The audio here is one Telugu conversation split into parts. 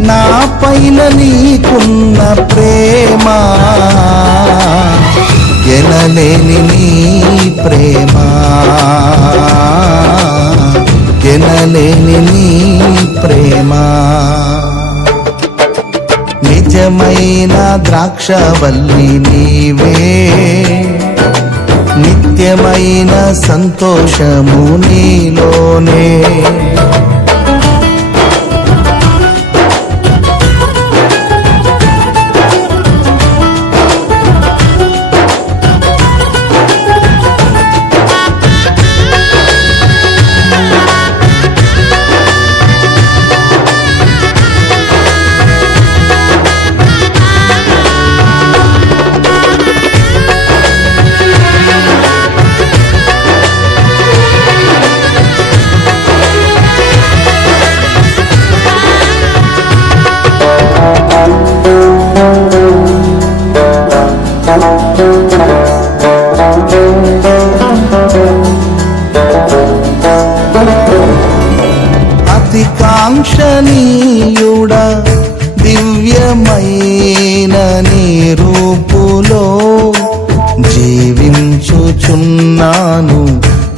నా పైన నీకున్న ప్రేమ. ఎనలేని నీ ప్రేమ. ఎనలేని నీ ప్రేమ. నిజమైన ద్రాక్షవల్లి నీవే. నిత్యమైన సంతోషము నీలోనే. దివ్యమైన నీ రూపులో జీవించుచున్నాను.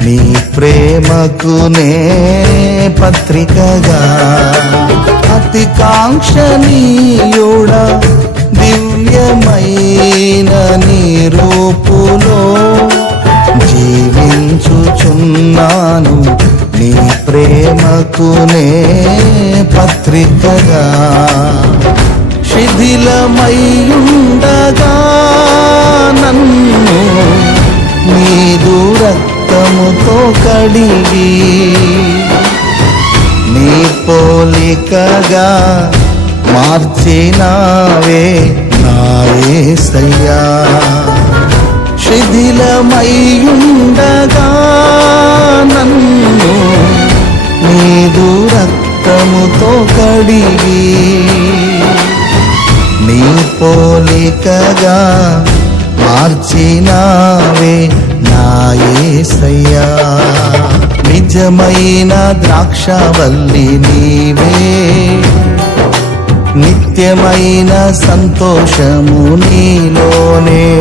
నీ ప్రేమకు నే పత్రికగా. అతి దివ్యమైన నీ రూపులో జీవించుచున్నాను. నీ ప్రేమకునే పత్రికగా. శిథిలమయ్యుండగా నన్ను నీదు రక్తముతో కడిగి నీ పోలికగా మార్చినావే నాయసయ్యా శిథిలమయ్యుండగా చక్కగా మార్చినావే నాయసయ్యా నిజమైన ద్రాక్షవల్లి నీవే. నిత్యమైన సంతోషము నీలోనే.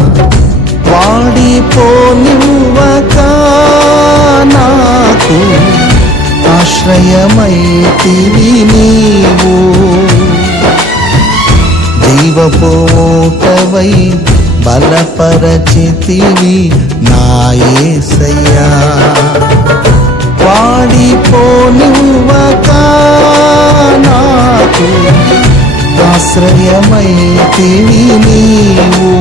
వాడిపోనివ్వక నాకు ఆశ్రయమైతివి నీవు. జీవపోటవై బలపరచితివి నాయసయ్యా వాడిపోనివ్వక నాకు ఆశ్రయమైతివి నీవు.